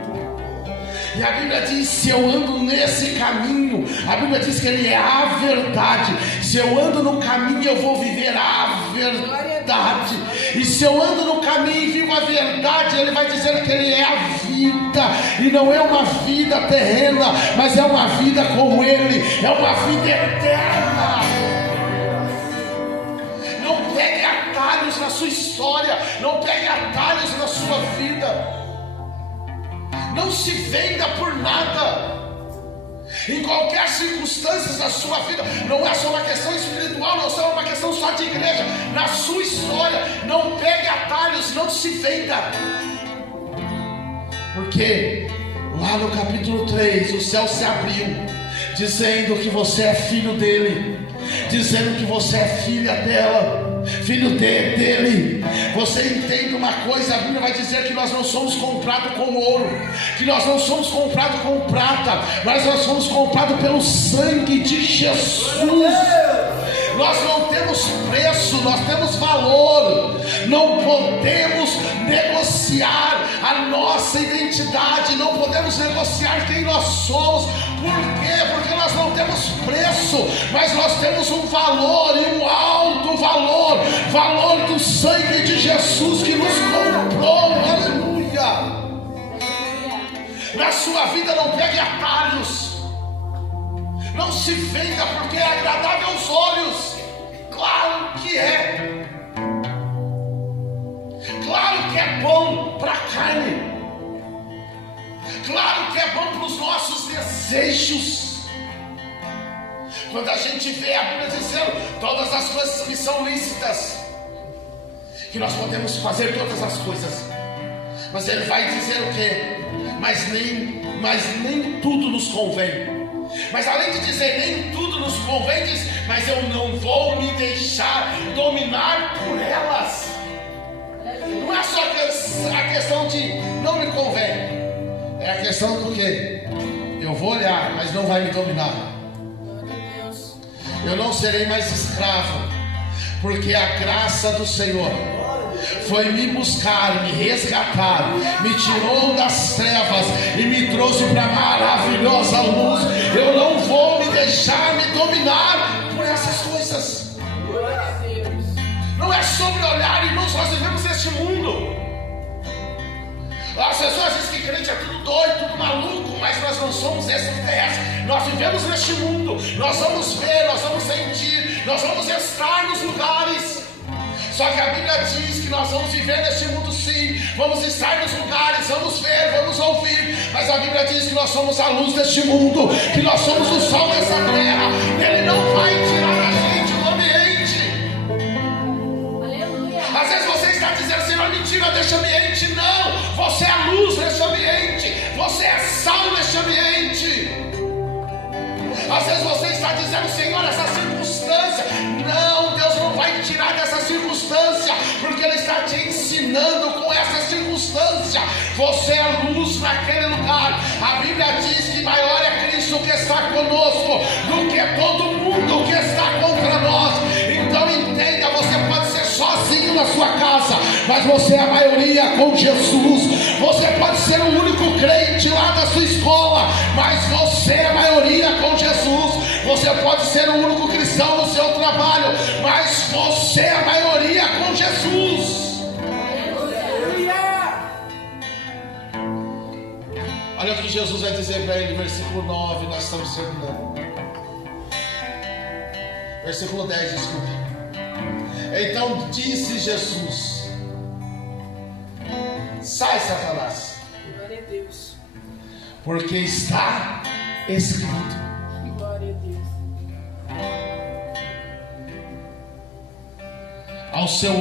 E a Bíblia diz: se eu ando nesse caminho, a Bíblia diz que ele é a verdade. Se eu ando no caminho, eu vou viver a verdade. E se eu ando no caminho e vivo a verdade, ele vai dizer que ele é a vida. E não é uma vida terrena, mas é uma vida com ele, é uma vida eterna. Não pegue atalhos na sua história, não pegue atalhos na sua vida. Não se venda por nada. Em qualquer circunstância da sua vida, não é só uma questão espiritual, não é só uma questão só de igreja. Na sua história, não pegue atalhos, não se venda. Porque lá no capítulo 3, o céu se abriu, dizendo que você é filho dele, dizendo que você é filha dela, filho dele. Você entende uma coisa? A Bíblia vai dizer que nós não somos comprados com ouro, que nós não somos comprados com prata, mas nós somos comprados pelo sangue de Jesus. Nós não temos preço, nós temos valor. Não podemos negociar a nossa identidade, não podemos negociar quem nós somos. Por quê? Porque nós não temos preço, mas nós temos um valor, e um alto valor, valor do sangue de Jesus que nos comprou. Aleluia! Na sua vida não pegue atalhos, não se venda porque é agradável aos olhos. Claro que é. Claro que é bom para a carne. Claro que é bom para os nossos desejos. Quando a gente vê a Bíblia dizendo todas as coisas que são lícitas, que nós podemos fazer todas as coisas, mas ele vai dizer o quê? Mas nem tudo nos convém. Mas além de dizer nem tudo nos convém, diz, mas eu não vou me deixar dominar por elas. Não é só a questão de não me convém, é a questão do que eu vou olhar, mas não vai me dominar. Eu não serei mais escravo, porque a graça do Senhor foi me buscar, me resgatar, me tirou das trevas e me trouxe para a maravilhosa luz. Eu não vou me deixar me dominar por essas coisas. Não é sobre olhar, irmãos, nós vivemos neste mundo. As pessoas dizem que crente é tudo doido, tudo maluco, mas nós não somos extraterrestres. Nós vivemos neste mundo, nós vamos ver, nós vamos sentir, nós vamos estar nos lugares. Só que a Bíblia diz que nós vamos viver neste mundo sim, vamos estar nos lugares, vamos ver, vamos ouvir. Mas a Bíblia diz que nós somos a luz deste mundo, que nós somos o sol dessa terra. Ele não vai tirar a gente do ambiente. Aleluia. Às vezes você está dizendo, Senhor, mentira deste ambiente. Não, você é a luz deste ambiente, você é sal deste ambiente. Às vezes você está dizendo, Senhor, essa circunstância. Não, Deus não vai te tirar dessa circunstância, porque Ele está te ensinando com essa circunstância. Você é luz naquele lugar. A Bíblia diz que maior é Cristo que está conosco do que todo mundo que está contra nós. Então entenda, você pode ser sozinho na sua casa, mas você é a maioria com Jesus. Você pode ser o único crente lá da sua escola, mas você é a maioria com Jesus. Você pode ser o único cristão no seu trabalho, mas você é a maioria com Jesus. Olha o que Jesus vai dizer para ele, versículo 9, nós estamos terminando. Versículo 10, desculpe. Então disse Jesus: sai, Satanás, Glória a Deus. porque está escrito. Glória a Deus. Ao seu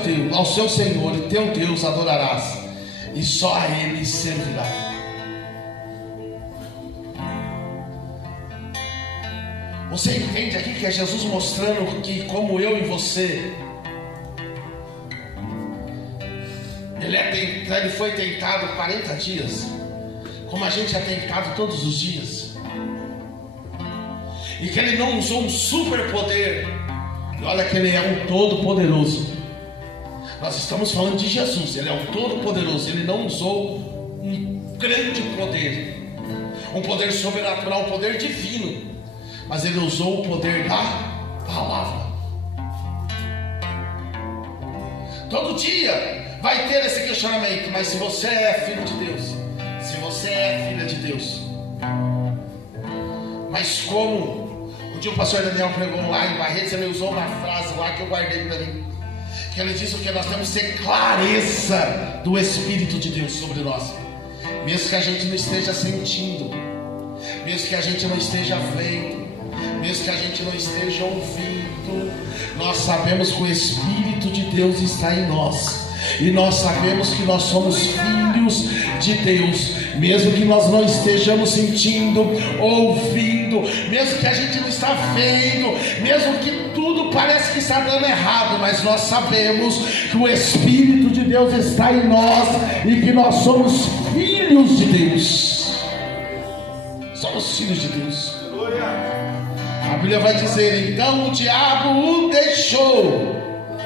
Deus, ao seu Senhor e teu Deus adorarás, e só a Ele servirá. Você entende aqui que é Jesus mostrando que, como eu e você, ele foi tentado 40 dias, como a gente é tentado todos os dias, e que ele não usou um superpoder. E olha que ele é um todo-poderoso. Nós estamos falando de Jesus, ele é um todo-poderoso. Ele não usou um grande poder, um poder sobrenatural, um poder divino, mas ele usou o poder da palavra. Todo dia vai ter esse questionamento: mas se você é filho de Deus, se você é filha de Deus, mas como? Um dia o pastor Daniel pregou lá em Barretos, ele usou uma frase lá que eu guardei para mim, que ele disse que nós temos que ter clareza do Espírito de Deus sobre nós, mesmo que a gente não esteja sentindo, mesmo que a gente não esteja vendo, mesmo que a gente não esteja ouvindo, nós sabemos que o Espírito de Deus está em nós. E nós sabemos que nós somos filhos de Deus, mesmo que nós não estejamos sentindo, ouvindo, mesmo que a gente não está vendo, mesmo que tudo parece que está dando errado, mas nós sabemos que o Espírito de Deus está em nós e que nós somos filhos de Deus. Somos filhos de Deus. A Bíblia vai dizer: então o diabo o deixou.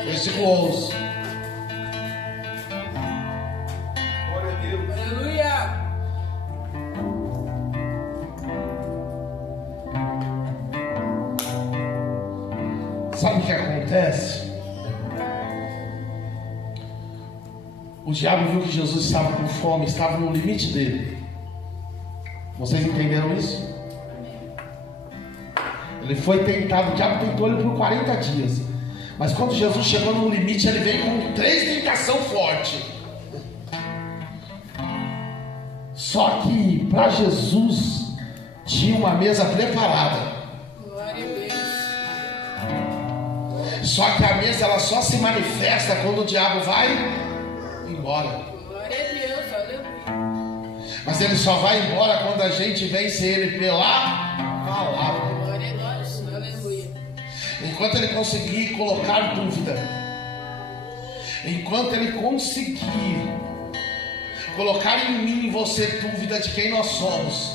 Versículo 11. Sabe o que acontece? O diabo viu que Jesus estava com fome, estava no limite dele. Vocês entenderam isso? Ele foi tentado, o diabo tentou ele por 40 dias. Mas quando Jesus chegou no limite, ele veio com 3 tentações fortes. Só que para Jesus tinha uma mesa preparada. Só que a mesa ela só se manifesta quando o diabo vai embora. Glória a Deus, aleluia. Mas ele só vai embora quando a gente vence ele pela palavra. Glória a Deus. Aleluia. Enquanto ele conseguir colocar dúvida, enquanto ele conseguir colocar em mim e em você dúvida de quem nós somos,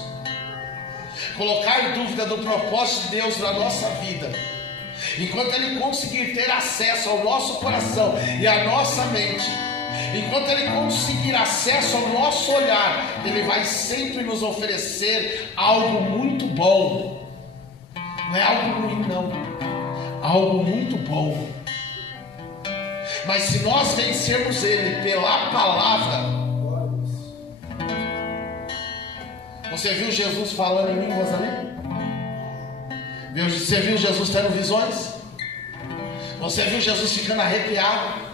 colocar dúvida do propósito de Deus na nossa vida, enquanto ele conseguir ter acesso ao nosso coração e à nossa mente, enquanto ele conseguir acesso ao nosso olhar, ele vai sempre nos oferecer algo muito bom. Não é algo ruim, não, algo muito bom. Mas se nós vencermos ele pela palavra, você viu Jesus falando em línguas ali? Você viu Jesus tendo visões? Você viu Jesus ficando arrepiado?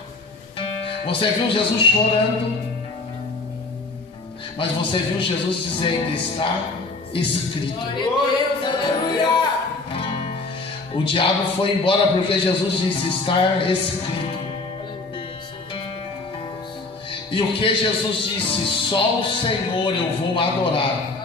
Você viu Jesus chorando? Mas você viu Jesus dizendo: está escrito. Glória a Deus. Aleluia. O diabo foi embora porque Jesus disse: está escrito. E o que Jesus disse? Só o Senhor eu vou adorar.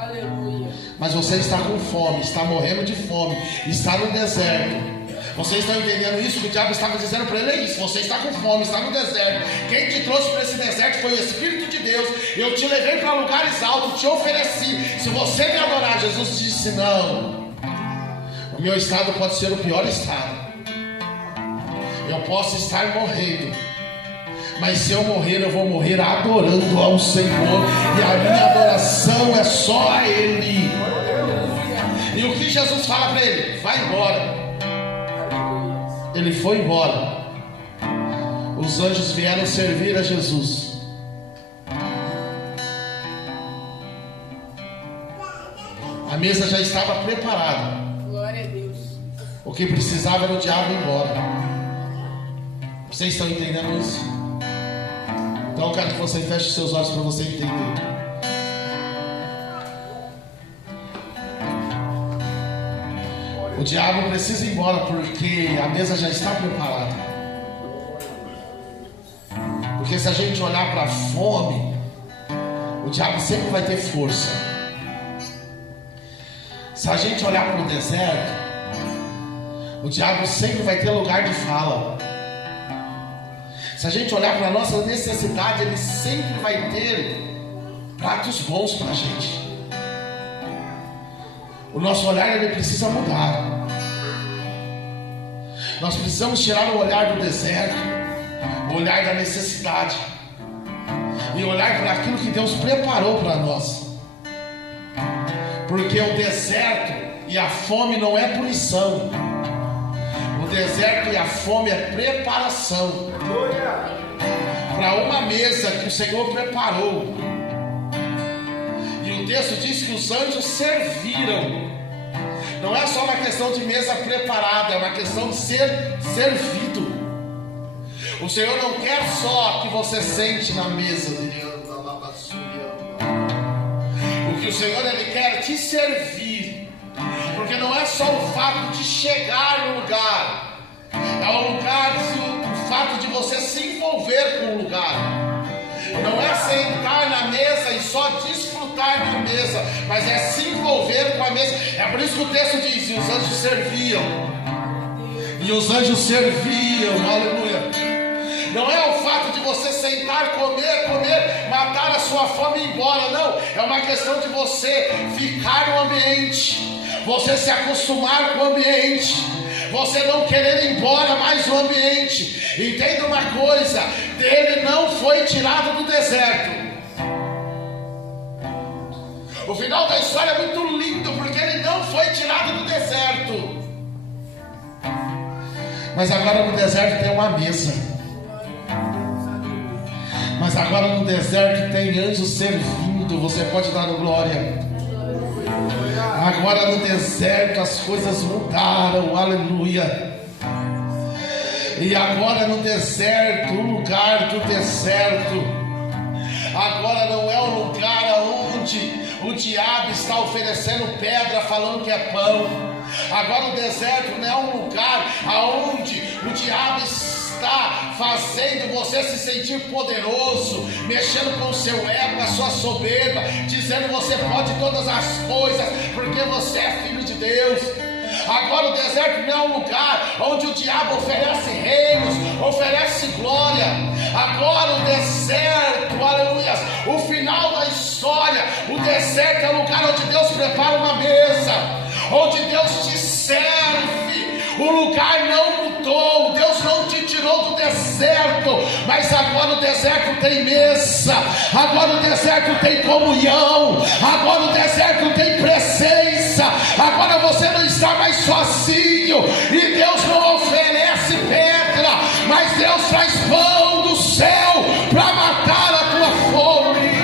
Mas você está com fome, está morrendo de fome, está no deserto. Vocês estão entendendo isso? Que o diabo estava dizendo para ele: é isso, você está com fome, está no deserto. Quem te trouxe para esse deserto foi o Espírito de Deus. Eu te levei para lugares altos, te ofereci. Se você me adorar, Jesus disse: não, o meu estado pode ser o pior estado. Eu posso estar morrendo, mas se eu morrer, eu vou morrer adorando ao Senhor. E a minha adoração é só a Ele. E o que Jesus fala para ele? Vai embora. Ele foi embora. Os anjos vieram servir a Jesus. A mesa já estava preparada. Glória a Deus. O que precisava era o diabo ir embora. Vocês estão entendendo isso? Então eu quero que você feche os seus olhos para você entender. O diabo precisa ir embora porque a mesa já está preparada. Porque se a gente olhar para a fome, o diabo sempre vai ter força. Se a gente olhar para o deserto, o diabo sempre vai ter lugar de fala. Se a gente olhar para a nossa necessidade, ele sempre vai ter pratos bons para a gente. O nosso olhar ele precisa mudar. Nós precisamos tirar o olhar do deserto, o olhar da necessidade, e olhar para aquilo que Deus preparou para nós. Porque o deserto e a fome não é punição. O deserto e a fome é preparação para uma mesa que o Senhor preparou. E o texto diz que os anjos serviram. Não é só uma questão de mesa preparada, é uma questão de ser servido. O Senhor não quer só que você sente na mesa. O que o Senhor ele quer te servir. Porque não é só o fato de chegar no lugar, é o fato de você se envolver com o lugar. Não é sentar na mesa e só desfrutar da mesa, mas é se envolver com a mesa. É por isso que o texto diz: e os anjos serviam. E os anjos serviam, aleluia. Não é o fato de você sentar, comer, matar a sua fome e ir embora, não. É uma questão de você ficar no ambiente, você se acostumar com o ambiente, você não querer ir embora mais do ambiente. Entenda uma coisa: ele não foi tirado do deserto. O final da história é muito lindo, porque ele não foi tirado do deserto. Mas agora no deserto tem uma mesa. Mas agora no deserto tem anjos servindo. Você pode dar glória. Agora no deserto as coisas mudaram, aleluia. E agora no deserto, o lugar do deserto, agora não é um lugar onde o diabo está oferecendo pedra falando que é pão. Agora o deserto não é um lugar onde o diabo está fazendo você se sentir poderoso, mexendo com o seu ego, a sua soberba, dizendo que você pode todas as coisas, porque você é filho de Deus. Agora o deserto não é um lugar onde o diabo oferece reinos, oferece glória. Agora o deserto, aleluia, o final da história, o deserto é o lugar onde Deus prepara uma mesa, onde Deus te serve. O lugar não mudou, Deus não te tirou do deserto, mas agora o deserto tem mesa, agora o deserto tem comunhão, agora o deserto tem presença, agora você não está mais sozinho, e Deus não oferece pedra, mas Deus traz pão do céu para matar a tua fome.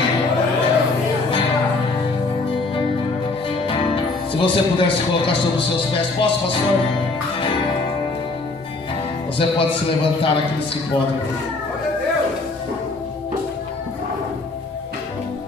Se você puder se colocar sobre os seus pés, posso, pastor? Você pode se levantar, aqueles que podem.